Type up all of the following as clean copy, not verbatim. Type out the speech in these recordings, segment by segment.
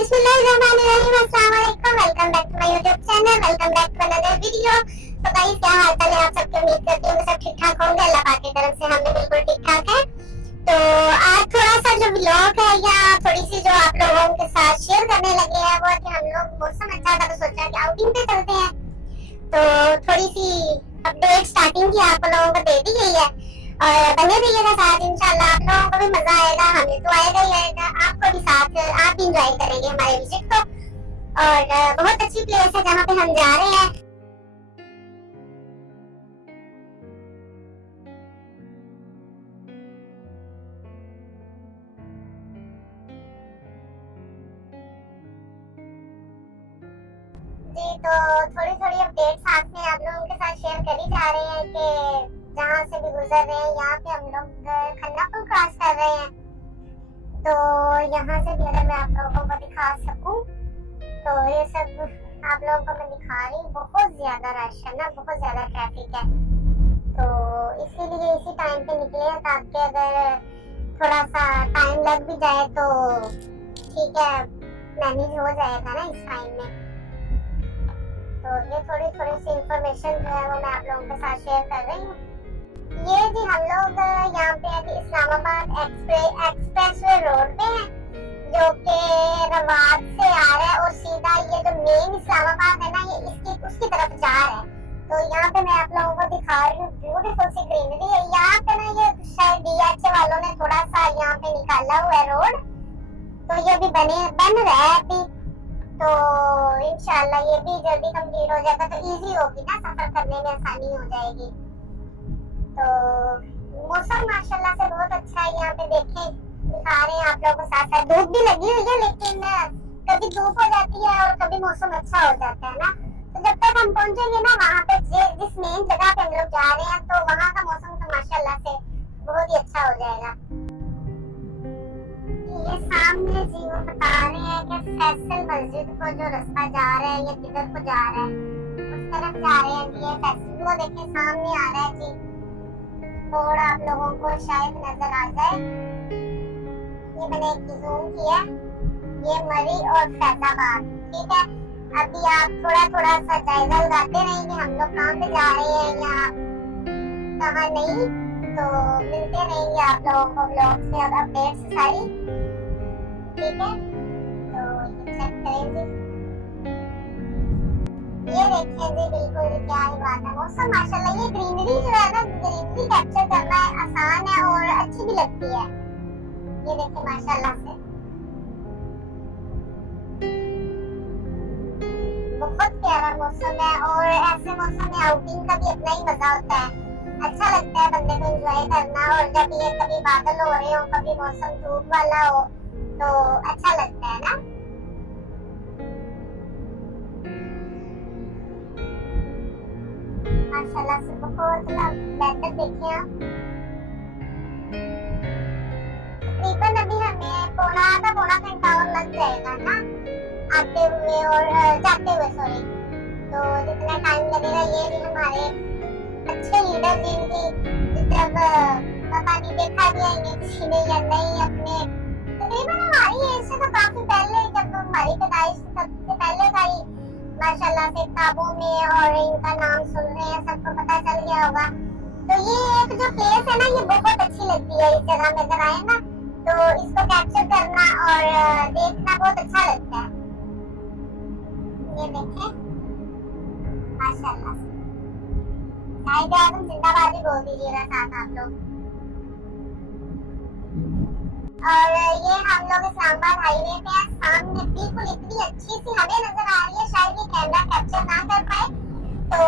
बिस्मिल्लाहिर्रहमानिर्रहीम, अस्सलाम वालेकुम, welcome back to my YouTube channel, welcome back to another video. तो गाइस, क्या हाल चाल है आप सबके? उम्मीद करती हूँ सब ठीक ठाक होंगे। अल्लाह पाक की तरफ से हम भी बिल्कुल ठीक ठाक हैं। तो आज थोड़ा सा जो व्लॉग है या थोड़ी सी जो आप लोगों के साथ शेयर करने लगे हैं वो है कि हम लोग मौसम अच्छा था तो सोचा कि आउटिंग पे चलते हैं। तो थोड़ी सी अपडेट स्टार्टिंग की आप लोगों को दे दी गई है और बने रहिएगा साथ, इंशाल्लाह आप लोगों को भी मजा आएगा, हमें तो आएगा ही आएगा, आपको भी साथ, आप भी इंजॉय करेंगे हमारे विजिट को। और बहुत अच्छी प्लेस है जहाँ पे हम जा रहे हैं। जी, तो थोड़ी थोड़ी अपडेट साथ में आप लोगों के साथ शेयर कर ही जा रहे हैं कि जहाँ से भी गुजर रहे हैं, यहाँ पे हम लोग खन्ना पुल क्रॉस कर रहे हैं। तो यहाँ से भी अगर मैं आप लोगों को दिखा सकूं तो ये सब आप लोगों को मैं दिखा रही हूँ। बहुत ज्यादा रश है ना, बहुत ज्यादा ट्रैफिक है, तो इसीलिए इसी टाइम पे निकले हैं ताकि अगर थोड़ा सा टाइम लग भी जाए तो ठीक है, मैनेज हो जाएगा ना इस टाइम में। तो ये थोड़ी थोड़ी सी इंफॉर्मेशन जो है वो मैं आप लोगों के साथ शेयर कर रही हूँ। ये जी हम लोग यहाँ पे अभी इस्लामाबाद एक्सप्रेसवे रोड पे हैं, जो कि रवात से आ रहा है और सीधा ये जो मेन इस्लामाबाद है ना, ये इसकी उसकी तरफ जा रहा है। तो यहाँ पे मैं आप लोगों को दिखा रही हूँ, ब्यूटीफुल सी ग्रीनरी है यहाँ पे ना। ये शायद DHA वालों ने थोड़ा सा यहाँ पे निकाला हुआ है रोड, तो ये भी बन रहा है अभी। तो इंशाल्लाह ये भी जल्दी कंप्लीट हो जाएगा तो इजी होगी ना, सफर करने में आसानी हो जाएगी। तो मौसम माशाल्लाह से बहुत अच्छा है यहाँ पे, देखें दिखा रहे हैं आप लोगों को साथ साथ। धूप भी लगी हुई है लेकिन कभी धूप हो जाती है और कभी मौसम अच्छा हो जाता है ना। तो जब तक हम पहुंचेंगे ना वहाँ पे जिस मेन जगह पे हम लोग जा रहे हैं, तो वहाँ का मौसम तो माशाल्लाह से बहुत ही अच्छा हो जाएगा। ये सामने जी वो बता रहे हैं कि फैसल मस्जिद को जो रास्ता जा रहा है, ये किधर को जा रहा है, उस तरफ जा रहे हैं जी। ये फैसल वो देखें सामने आ रहा है जी, थोड़ा आप लोगों को शायद नजर आ जाए। ये मैंने एक जूम किया, ये मरी और फैजाबाद, ठीक है। अभी आप थोड़ा थोड़ा सा जायजा लगाते रहेंगे हम लोग कहाँ पे जा रहे हैं या कहाँ नहीं, तो मिलते रहेंगे आप लोगों को ब्लॉग से और अपडेट्स सारी, ठीक है। तो ये चेक करें जी, ये देखें जी, बिल्कुल क्या ही बात है, मौसम माशाल्लाह। ये ग्रीनरी जो है ना, ग्रीनरी कैप्चर करना आसान है और अच्छी भी लगती है। ये देखें माशाल्लाह से बहुत प्यारा मौसम है और ऐसे मौसम में आउटिंग का भी अपना ही मजा होता है। अच्छा लगता है बंदे को एंजॉय करना, और जब ये कभी बादल हो रहे हो, कभी मौसम धूप वाला हो तो अच्छा लगता है ना। माशाल्लाह से बहुत बेहतर देखें आप। तकरीबन अभी हमें पौना घंटा और लग जाएगा ना आते हुए और जाते हुए, सॉरी। तो जितना टाइम लगेगा, ये भी हमारे अच्छे लीडर जिनकी जब पता नहीं देखा भी आएंगे किसी ने या नहीं, अपने तकरीबन हमारी एज से तो काफी पहले, जब हमारी पैदाइश सबसे पहले का ही माशाल्लाह से किताबों में और इनका नाम सुन रहे हैं, सबको पता चल गया होगा। तो ये एक जो प्लेस है ना, ये बहुत अच्छी लगती है। इस जगह में अगर आए ना तो इसको कैप्चर करना और देखना बहुत अच्छा लगता है। ये देखें माशाल्लाह से, कायदे आज़म जिंदाबाद भी बोल दीजिएगा साथ आप लोग। और ये हम लोग इस्लामाबाद हाईवे पे हैं, सामने बिल्कुल इतनी अच्छी सी हमें नजर आ रही है, शायद ये कैमरा कैप्चर ना कर पाए। तो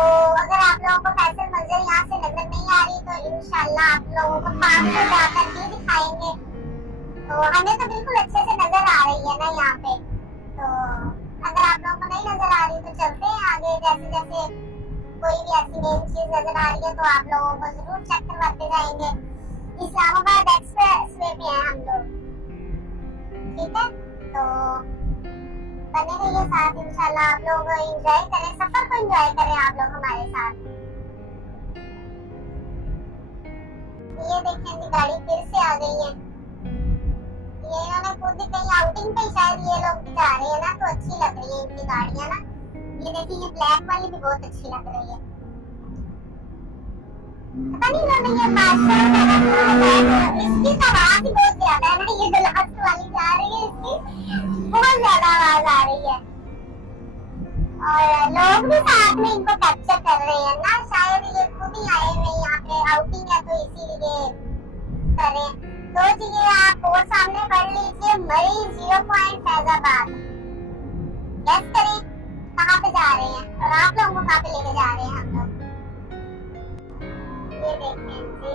अगर आप लोगों को फैसल मंजर यहाँ से नजर नहीं आ रही तो इंशाल्लाह आप लोगों को पास में जाकर भी दिखाएंगे। तो हमें तो बिल्कुल अच्छे से नजर आ रही है ना यहाँ पे। तो अगर आप लोगों को नहीं नजर आ रही तो चलते हैं आगे, जैसे जैसे कोई भी ऐसी मेन चीज नजर आ रही है तो आप लोगों को जरूर चेक करवाते जाएंगे। इस्लामाबाद एक्सप्रेसवे पे हैं हम लोग, ठीक है। तो बने रहिए साथ, इंशाल्लाह आप लोग एंजॉय करें, सफर को एंजॉय करें आप लोग हमारे साथ। ये देखें गाड़ी फिर से आ गई है, ये इन्होंने खुद कहीं आउटिंग पे शायद ये लोग जा रहे हैं ना, तो अच्छी लग रही है इनकी गाड़ियां ना। ये देखिए ये ब्लैक वाली भी बहुत अच्छी लग रही है। पता नहीं इन्होंने ये मास्टर इसकी तो आवाज ही बहुत ज्यादा है ना, ये जो लास्ट वाली जा रही है इसकी बहुत ज्यादा आवाज आ रही है। और लोग भी साथ में इनको कैप्चर कर रहे हैं ना, शायद ये खुद ही आए हुए यहाँ पे, आउटिंग है तो इसीलिए करें। तो जी ये आप और सामने पढ़ लीजिए, मरीन 0 पॉइंट फैजाबाद। गेस करें कहाँ पे जा रहे हैं और आप लोगों को कहाँ पे लेके जा रहे हैं हम लोग। ये देखें जी,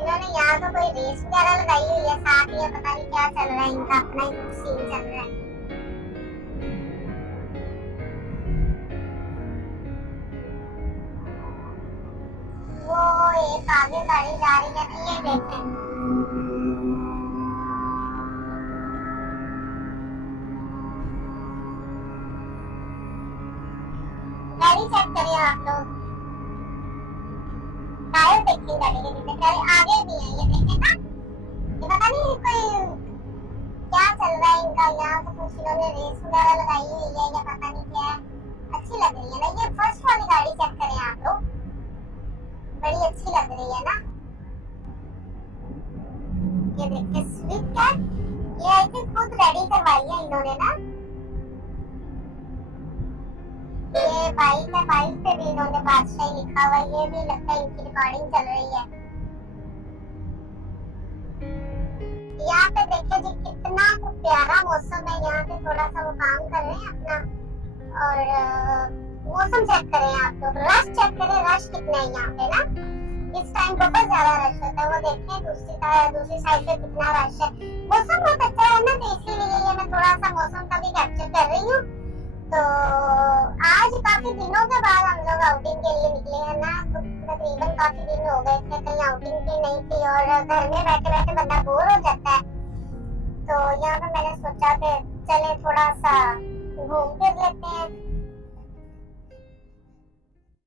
इन्होंने यहाँ तो कोई रेस वगैरह लगाई हुई है साथ ही, पता नहीं क्या चल रहा है इनका, अपना ही कुछ सीन चल रहा है। वो एक आगे गाड़ी जा रही है, ये देखें गाड़ी चेक करिए आप लोग, टायर देखिए गाड़ी के कितने प्यारे आगे भी है। ये देखें ना, ये पता नहीं कोई क्या चल रहा है इनका, यहाँ तो कुछ इन्होंने रेस वगैरह लगाई हुई है या पता नहीं क्या है, अच्छी लग रही है ना। ये फर्स्ट वाली गाड़ी चेक करें आप लोग, बड़ी अच्छी लग रही है ना। ये देखिए स्विफ्ट है, ये आई थिंक खुद रेडी करवाई है इन्होंने ना। ये बाइक है, बाइक पे भी इन्होंने बादशाही लिखा हुआ है, ये भी लगता है इनकी रिकॉर्डिंग चल रही है। यहाँ पे देखिए जी कितना प्यारा मौसम है, यहाँ पे थोड़ा सा वो काम कर रहे हैं अपना। और मौसम चेक करें आप लोग, रश चेक करें, रश कितना है यहाँ पे ना, इस टाइम बहुत ज्यादा रश होता है। वो देखें दूसरी साइड पे कितना रश है। मौसम बहुत अच्छा है ना, तो इसीलिए ये मैं थोड़ा सा मौसम का भी कैप्चर कर रही हूँ। तो आज काफी दिनों के बाद हम लोग आउटिंग के लिए निकले हैं ना, तो तकरीबन काफी दिन हो गए थे कहीं आउटिंग की नहीं थी, और घर में बैठे बैठे बंदा बोर हो जाता है। तो यहाँ पे मैंने सोचा कि चले थोड़ा सा घूम फिर लेते हैं,